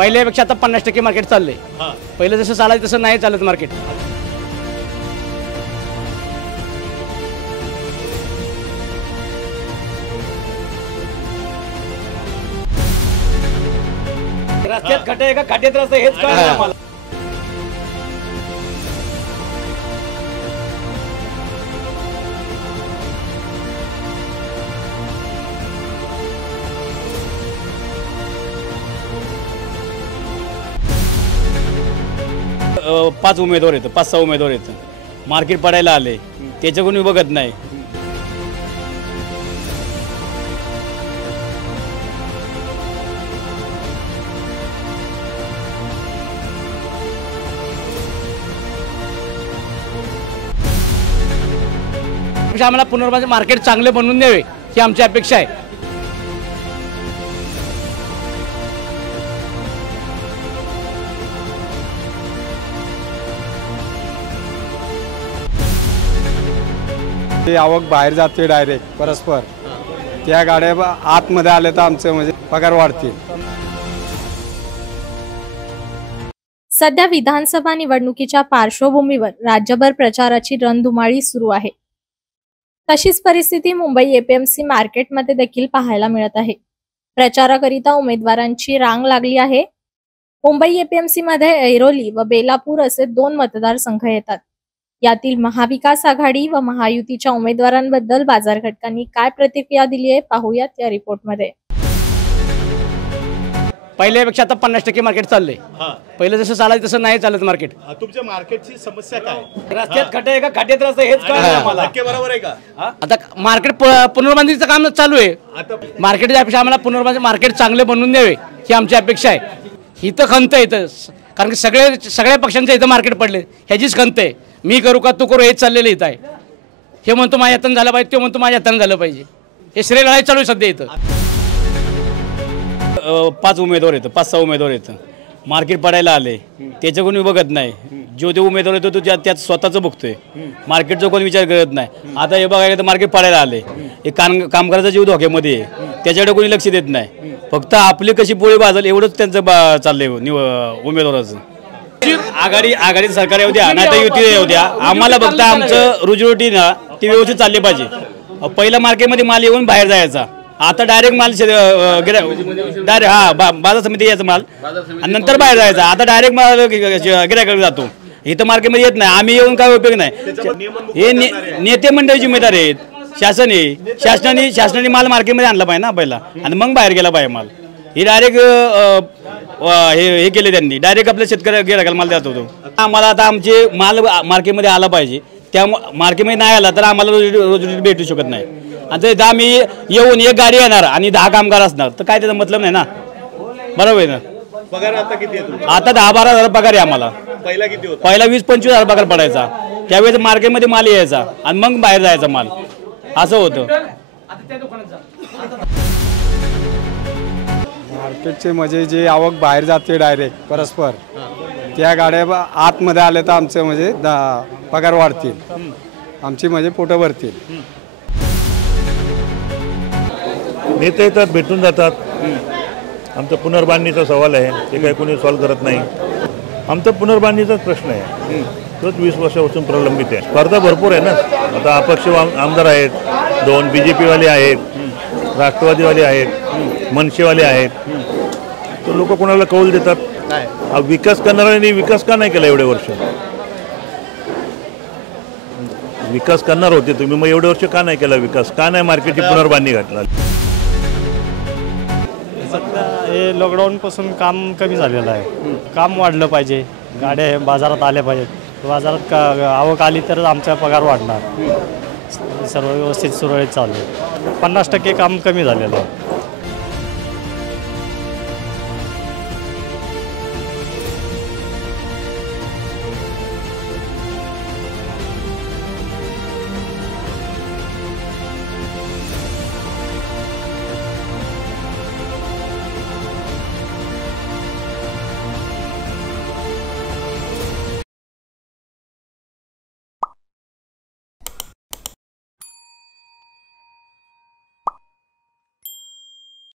पहिल्यापेक्षा आता 50% मार्केट चाललंय। पहिलं जसं चालायचं तसं नाही चालत मार्केट। रस्त्यात खड्डे आहे का खड्ड्यात रस्ता हेच कळलं नाही आम्हाला। पाच उमेदवार आहेत, 5-6 उमेदवार आहेत, मार्केट पडायला आले, त्याच्या कोणी बघत नाही। आम्हाला पुनर्बांधणी मार्केट चांगले बनवून द्यावे ही आमची अपेक्षा आहे। आवक बाहेर जाते डायरेक्ट परस्पर, त्या गाड्या आतमध्ये आल्या तर आमचे म्हणजे पगार वाढतील। सध्या विधानसभा निवडणुकीच्या पार्श्वभूमीवर राज्यभर प्रचाराची रणधुमाळी सुरू आहे। तशीच परिस्थिती मुंबई एपीएमसी मार्केटमध्ये देखील पाहायला मिळत आहे। प्रचाराकरिता उमेदवारांची रांग लागली आहे। मुंबई एपीएमसी मध्ये ऐरोली व बेलापूर असे 2 मतदारसंघ येतात। यातील महाविकास आघाडी व महायुतीच्या उमेदवारांबद्दल बाजार घटकांनी काय प्रतिक्रिया दिली आहे पाहूयात या रिपोर्टमध्ये। पहिल्यापेक्षा आता 50% मार्केट चाललंय। पहिलं जसं चालायचं तसं नाही चालत मार्केट। तुमच्या मार्केटची समस्या काय? रस्त्यात खड्डे आहे का खड्ड्यात रस्ता हेच कळलं नाही आम्हाला। नक्की बरोबर आहे का? आता मार्केट पुनर्बांधणीचं काम चालू आहे। मार्केटच्या अपेक्षा आम्हाला पुनर्बांधणी मार्केट चांगले बनवून द्यावे ही आमची अपेक्षा आहे। इथं खंत आहे इथं, कारण की सगळ्या पक्षांच्या इथं मार्केट पडले, ह्याचीच खंत आहे। मी करू का तू करू हेच चाललेलं इथं आहे। हे म्हणतो माझ्या हातानं झालं पाहिजे, ते म्हणतो माझ्या हातानं झालं पाहिजे, हे श्रेय लढाई चालू आहे सध्या इथं। 5 उमेदवार आहेत, 5-6 उमेदवार आहेत, मार्केट पडायला आले, त्याच्या कोणी बघत नाही। जो ते उमेदवार येतो तो त्यात स्वतःचं बघतोय, मार्केटचा कोणी विचार करत नाही। आता हे बघायला तर मार्केट पडायला आले, एक कामगाराचा जीव धोक्यामध्ये आहे, त्याच्याकडे कोणी लक्ष देत नाही। फक्त आपली कशी पोळी भाजल एवढंच त्यांचं चाललंय उमेदवाराचं। आघाडी सरकार येऊ द्या, नाही तर युती येऊ द्या, आम्हाला फक्त आमचं रोजीरोटी ना ती व्यवस्थित चालली पाहिजे। पहिला मार्केटमध्ये माल येऊन बाहेर जायचा, आता डायरेक्ट माल डायरेक्ट बाजार समिती यायचा माल आणि नंतर बाहेर जायचा। आता डायरेक्ट माल गिऱ्हाईकाकडे जातो, इथं मार्केटमध्ये येत नाही। आम्ही येऊन काय उपयोग नाही। हे नेते मंडळी जिम्मेदार आहेत, शासन आहे, शासनाने माल मार्केटमध्ये आणला पाहिजे ना पहिला, आणि मग बाहेर गेला पाहिजे माल। हे डायरेक्ट हे केले त्यांनी, डायरेक्ट आपल्या शेतकऱ्या गिऱ्हाईकाला माल देत होतो। आम्हाला आता आमचे माल मार्केटमध्ये आला पाहिजे, त्या मार्केटमध्ये नाही आला तर आम्हाला रोजी भेटू शकत नाही। आणि जर आम्ही येऊन एक गाडी येणार आणि 10 कामगार असणार तर काय त्याचा मतलब नाही ना, बरोबर आहे ना। पगार आता किती आहे? आता 10-12 हजार पगार आहे आम्हाला। पहिला किती होता? पहिला 20-25 हजार पगार पडायचा, त्यावेळेस मार्केटमध्ये माल यायचा आणि मग बाहेर जायचा माल, असं होतं। मार्केटचे म्हणजे जे आवक बाहेर जाते डायरेक्ट परस्पर, त्या गाड्या आतमध्ये आल्या तर आमचे म्हणजे पगार वाढतील, आमची म्हणजे पोटं भरतील। नेते येतात, भेटून जातात। आमचा पुनर्बांधणीचा सवाल आहे, ते काही कोणी सॉल्व्ह करत नाही। आमचा पुनर्बांधणीचाच प्रश्न आहे, तोच 20 वर्षापासून प्रलंबित आहे। स्पर्धा भरपूर आहे ना, आता अपक्ष आमदार आहेत, 2 BJP वाले आहेत, राष्ट्रवादीवाले आहेत, मनसेवाले आहेत, तर लोक कोणाला कौल देतात। विकास करणाऱ्यांनी विकास का नाही केला एवढे वर्ष? विकास करणार होते तुम्ही, मग एवढे वर्ष का नाही केला विकास? का नाही मार्केटची पुनर्बांधणी घातला? सध्या हे लॉकडाऊन पासून काम कमी झालेलं आहे, काम वाढलं पाहिजे, गाड्या बाजारात आल्या पाहिजेत, बाजारात आवक आली तर आमचा पगार वाढणार। सर्व व्यवस्थित सुरळीत चालू आहे। 50% काम कमी झालेलं आहे।